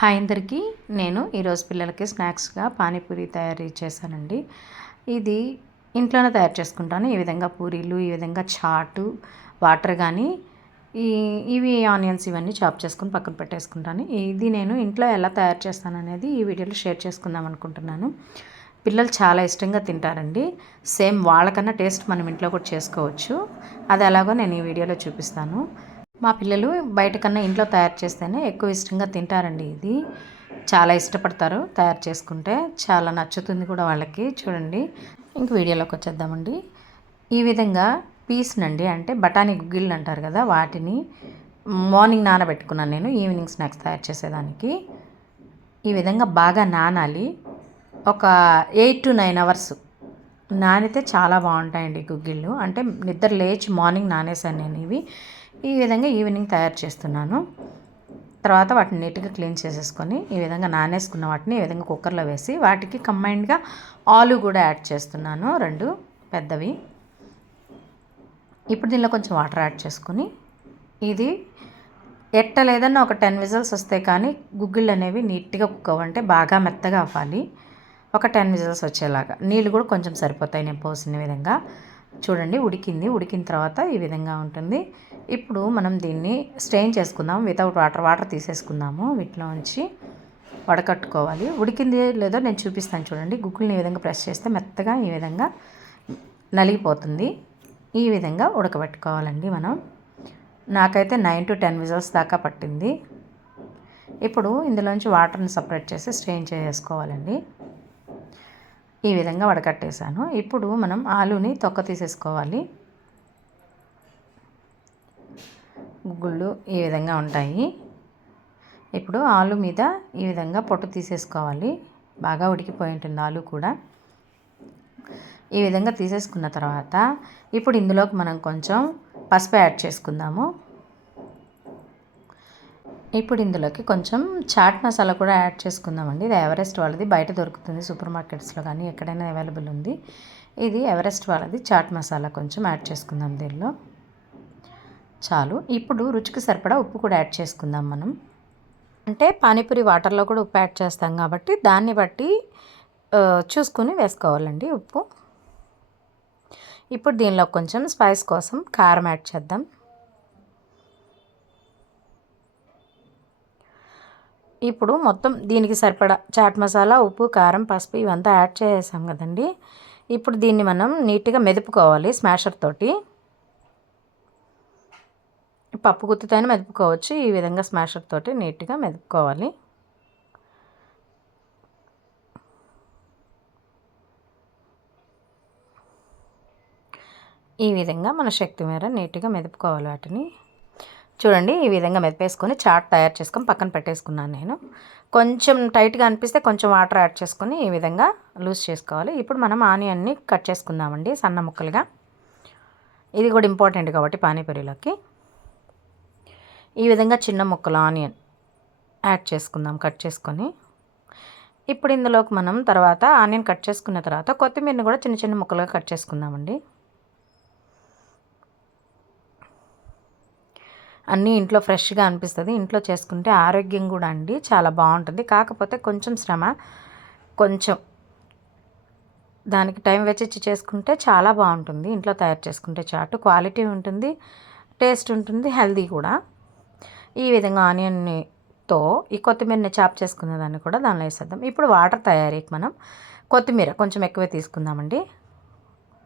Hi అందరికీ. నేను ఈరోజు పిల్లలకి స్నాక్స్గా పానీపూరి తయారీ చేశానండి. ఇది ఇంట్లోనే తయారు చేసుకుంటాను. ఈ విధంగా పూరీలు ఈ విధంగా చాటు వాటర్ కానీ ఈ ఇవి ఆనియన్స్ ఇవన్నీ చాప్ చేసుకుని పక్కన పెట్టేసుకుంటాను. ఇది నేను ఇంట్లో ఎలా తయారు చేస్తాను అనేది ఈ వీడియోలో షేర్ చేసుకుందాం అనుకుంటున్నాను. పిల్లలు చాలా ఇష్టంగా తింటారండి. సేమ్ వాళ్ళకన్నా టేస్ట్ మనం ఇంట్లో కూడా చేసుకోవచ్చు. అది ఎలాగో నేను ఈ వీడియోలో చూపిస్తాను. మా పిల్లలు బయట కన్నా ఇంట్లో తయారు చేస్తేనే ఎక్కువ ఇష్టంగా తింటారండి ఇది. చాలా ఇష్టపడతారు తయారు చేసుకుంటే. చాలా నచ్చుతుంది కూడా వాళ్ళకి. చూడండి. ఇంక వీడియోలోకి వచ్చేద్దామండి. ఈ విధంగా పీస్నండి అంటే బఠానీ గుగ్గిళ్ళు అంటారు కదా వాటిని మార్నింగ్ నానబెట్టుకున్నాను నేను. ఈవినింగ్ స్నాక్స్ తయారు చేసేదానికి. ఈ విధంగా బాగా నానాలి. ఒక ఎయిట్ టు నైన్ అవర్స్ నానితే చాలా బాగుంటాయండి గుగ్గిళ్ళు అంటే నిద్ర లేచి మార్నింగ్ నానేసాను నేను ఇవి. ఈ విధంగా ఈవినింగ్ తయారు చేస్తున్నాను. తర్వాత వాటిని నీట్గా క్లీన్ చేసేసుకొని ఈ విధంగా నానేసుకున్న వాటిని ఈ విధంగా కుక్కర్లో వేసి వాటికి కంబైన్డ్గా ఆలు కూడా యాడ్ చేస్తున్నాను రెండు పెద్దవి. ఇప్పుడు దీనిలో కొంచెం వాటర్ యాడ్ చేసుకొని ఇది ఎట్ట లేదన్నా ఒక టెన్ విజిల్స్ వస్తాయి కానీ గుగ్గిళ్ళు అనేవి నీట్గా కుక్ అవ్వంటే బాగా మెత్తగా అవ్వాలి. ఒక టెన్ విజిల్స్ వచ్చేలాగా. నీళ్ళు కూడా కొంచెం సరిపోతాయి నేను పోసిన విధంగా. చూడండి ఉడికింది. ఉడికిన తర్వాత ఈ విధంగా ఉంటుంది. ఇప్పుడు మనం దీన్ని స్ట్రెయిన్ చేసుకుందాం. వితౌట్ వాటర్ వాటర్ తీసేసుకుందాము. వీటిలోంచి వడకట్టుకోవాలి. ఉడికింది లేదో నేను చూపిస్తాను చూడండి. గుగ్గుల్ని ఈ విధంగా ప్రెస్ చేస్తే మెత్తగా ఈ విధంగా నలిగిపోతుంది. ఈ విధంగా ఉడకబెట్టుకోవాలండి మనం. నాకైతే నైన్ టు టెన్ విజల్స్ దాకా పట్టింది. ఇప్పుడు ఇందులోంచి వాటర్ని సపరేట్ చేసి స్ట్రెయిన్ చేసుకోవాలండి ఈ విధంగా వడకట్టేశాను. ఇప్పుడు మనం ఆలుని తొక్క తీసేసుకోవాలి. గుళ్ళు ఈ విధంగా ఉంటాయి. ఇప్పుడు ఆలు మీద ఈ విధంగా పొట్టు తీసేసుకోవాలి. బాగా ఉడికిపోయి ఉంటుంది ఆలు కూడా. ఈ విధంగా తీసేసుకున్న తర్వాత ఇప్పుడు ఇందులోకి మనం కొంచెం పసుపు యాడ్ చేసుకుందాము. ఇప్పుడు ఇందులోకి కొంచెం చాట్ మసాలా కూడా యాడ్ చేసుకుందామండి. ఇది ఎవరెస్ట్ వాళ్ళది బయట దొరుకుతుంది సూపర్ మార్కెట్స్లో కానీ ఎక్కడైనా అవైలబుల్ ఉంది. ఇది ఎవరెస్ట్ వాళ్ళది చాట్ మసాలా కొంచెం యాడ్ చేసుకుందాం దీనిలో. చాలు. ఇప్పుడు రుచికి సరిపడా ఉప్పు కూడా యాడ్ చేసుకుందాం మనం. అంటే పానీపూరి వాటర్లో కూడా ఉప్పు యాడ్ చేస్తాం కాబట్టి దాన్ని బట్టి చూసుకుని వేసుకోవాలండి ఉప్పు. ఇప్పుడు దీనిలో కొంచెం స్పైస్ కోసం కారం యాడ్ చేద్దాం. ఇప్పుడు మొత్తం దీనికి సరిపడా చాట్ మసాలా ఉప్పు కారం పసుపు ఇవంతా యాడ్ చేసాం కదండి. ఇప్పుడు దీన్ని మనం నీట్గా మెదుపుకోవాలి స్మాషర్ తోటి. పప్పు గుత్తితోనే మెదుపుకోవచ్చు ఈ విధంగా స్మాషర్ తోటి నీట్గా మెదుపుకోవాలి. ఈ విధంగా మన శక్తి మేర నీట్గా మెదుపుకోవాలి వాటిని. చూడండి ఈ విధంగా మెదిపేసుకొని చాట్ తయారు చేసుకొని పక్కన పెట్టేసుకున్నాను నేను. కొంచెం టైట్గా అనిపిస్తే కొంచెం వాటర్ యాడ్ చేసుకొని ఈ విధంగా లూజ్ చేసుకోవాలి. ఇప్పుడు మనం ఆనియన్ని కట్ చేసుకుందామండి సన్న ముక్కలుగా. ఇది కూడా ఇంపార్టెంట్ కాబట్టి పానీపూరిలోకి. ఈ విధంగా చిన్న ముక్కలు ఆనియన్ యాడ్ చేసుకుందాం కట్ చేసుకొని. ఇప్పుడు ఇందులోకి మనం తర్వాత ఆనియన్ కట్ చేసుకున్న తర్వాత కొత్తిమీరని కూడా చిన్న చిన్న ముక్కలుగా కట్ చేసుకుందామండి. అన్నీ ఇంట్లో ఫ్రెష్గా అనిపిస్తుంది. ఇంట్లో చేసుకుంటే ఆరోగ్యం కూడా అండి చాలా బాగుంటుంది. కాకపోతే కొంచెం శ్రమ కొంచెం దానికి టైం వెచ్చి చేసుకుంటే చాలా బాగుంటుంది. ఇంట్లో తయారు చేసుకుంటే చాటు క్వాలిటీ ఉంటుంది టేస్ట్ ఉంటుంది హెల్దీ కూడా. ఈ విధంగా ఆనియన్తో ఈ కొత్తిమీరని చాప్ చేసుకున్న దాన్ని కూడా దానిలో వేసేద్దాం. ఇప్పుడు వాటర్ తయారీకి మనం కొత్తిమీర కొంచెం ఎక్కువే తీసుకుందామండి.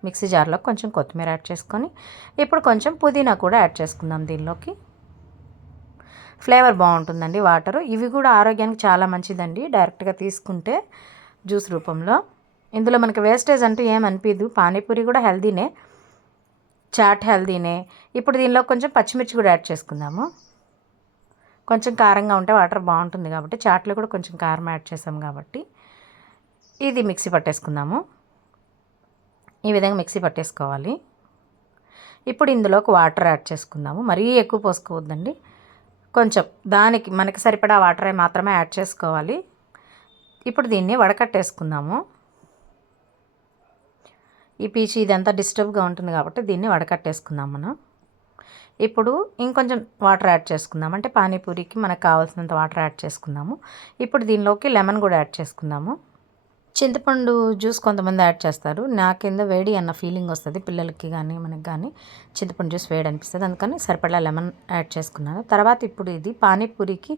మిక్సీ జార్లో కొంచెం కొత్తిమీర యాడ్ చేసుకొని ఇప్పుడు కొంచెం పుదీనా కూడా యాడ్ చేసుకుందాం దీనిలోకి. ఫ్లేవర్ బాగుంటుందండి వాటర్. ఇవి కూడా ఆరోగ్యానికి చాలా మంచిదండి. డైరెక్ట్గా తీసుకుంటే జ్యూస్ రూపంలో. ఇందులో మనకి వేస్టేజ్ అంటూ ఏమనిపించదు పానీపూరి కూడా హెల్దీనే. చాట్ హెల్దీనే. ఇప్పుడు దీనిలో కొంచెం పచ్చిమిర్చి కూడా యాడ్ చేసుకుందాము. కొంచెం కారంగా ఉంటే వాటర్ బాగుంటుంది కాబట్టి చాట్లో కూడా కొంచెం కారం యాడ్ చేసాం కాబట్టి ఇది మిక్సీ పట్టేసుకుందాము. ఈ విధంగా మిక్సీ పట్టేసుకోవాలి. ఇప్పుడు ఇందులోకి వాటర్ యాడ్ చేసుకుందాము. మరీ ఎక్కువ పోసుకోవద్దండి. కొంచెం దానికి మనకి సరిపడా వాటర్ మాత్రమే యాడ్ చేసుకోవాలి. ఇప్పుడు దీన్ని వడకట్టేసుకుందాము. ఈ పీచు ఇదంతా డిస్టర్బ్గా ఉంటుంది కాబట్టి దీన్ని వడకట్టేసుకుందాం మనం. ఇప్పుడు ఇంకొంచెం వాటర్ యాడ్ చేసుకుందాం. అంటే పానీపూరికి మనకు కావాల్సినంత వాటర్ యాడ్ చేసుకుందాము. ఇప్పుడు దీనిలోకి లెమన్ కూడా యాడ్ చేసుకుందాము. చింతపండు జ్యూస్ కొంతమంది యాడ్ చేస్తారు. నాకేందో వేడి అన్న ఫీలింగ్ వస్తుంది. పిల్లలకి కానీ మనకి కానీ చింతపండు జ్యూస్ వేడి అనిపిస్తుంది. అందుకని సరిపడా లెమన్ యాడ్ చేసుకున్నాను. తర్వాత ఇప్పుడు ఇది పానీపూరికి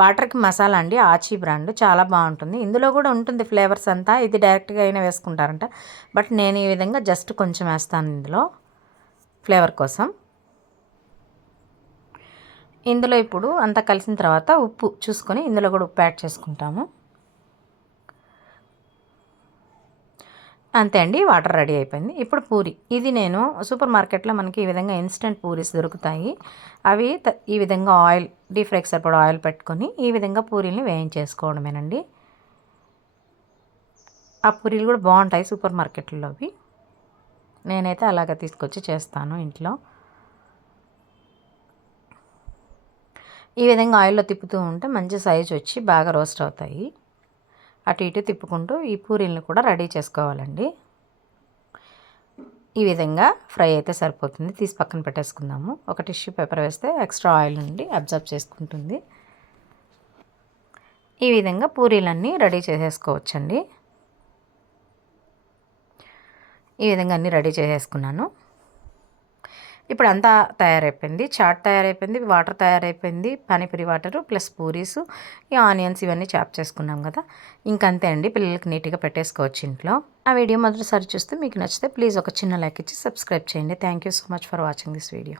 వాటర్కి మసాలా అండి. ఆచీ బ్రాండ్. చాలా బాగుంటుంది. ఇందులో కూడా ఉంటుంది ఫ్లేవర్స్ అంతా. ఇది డైరెక్ట్గా అయినా వేసుకుంటారంట. బట్ నేను ఈ విధంగా జస్ట్ కొంచెం వేస్తాను ఇందులో ఫ్లేవర్ కోసం. ఇందులో ఇప్పుడు అంతా కలిసిన తర్వాత ఉప్పు చూసుకొని ఇందులో కూడా ఉప్పు యాడ్ చేసుకుంటాము. అంతే అండి వాటర్ రెడీ అయిపోయింది. ఇప్పుడు పూరి. ఇది నేను సూపర్ మార్కెట్లో మనకి ఈ విధంగా ఇన్స్టెంట్ పూరీస్ దొరుకుతాయి. అవి ఈ విధంగా ఆయిల్ డీప్ ఫ్రైకి సరిపడా ఆయిల్ పెట్టుకొని ఈ విధంగా పూరీలని వేయించేసుకోవడమేనండి. ఆ పూరీలు కూడా బాగుంటాయి సూపర్ మార్కెట్లో అవి. నేనైతే అలాగ తీసుకొచ్చి చేస్తాను ఇంట్లో. ఈ విధంగా ఆయిల్లో తిప్పుతూ ఉంటే మంచి సైజు వచ్చి బాగా రోస్ట్ అవుతాయి. అటు ఇటు తిప్పుకుంటూ ఈ పూరీలను కూడా రెడీ చేసుకోవాలండి. ఈ విధంగా ఫ్రై అయితే సరిపోతుంది. తీసి పక్కన పెట్టేసుకుందాము. ఒక టిష్యూ పేపర్ వేస్తే ఎక్స్ట్రా ఆయిల్ నుండి అబ్జర్వ్ చేసుకుంటుంది. ఈ విధంగా పూరీలన్నీ రెడీ చేసేసుకోవచ్చండి. ఈ విధంగా అన్నీ రెడీ చేసేసుకున్నాను. ఇప్పుడు అంతా తయారైపోయింది. చాట్ తయారైపోయింది వాటర్ తయారైపోయింది పానీపూరి వాటర్ ప్లస్ పూరీస్ ఈ ఆనియన్స్ ఇవన్నీ చాప్ చేసుకున్నాం కదా. ఇంకంతే అండి పిల్లలకి నీట్గా పెట్టేసుకోవచ్చు ఇంట్లో. ఆ వీడియో మొదటిసారి చూస్తే మీకు నచ్చితే ప్లీజ్ ఒక చిన్న లైక్ ఇచ్చి సబ్స్క్రైబ్ చేయండి. Thank you so much for watching this video.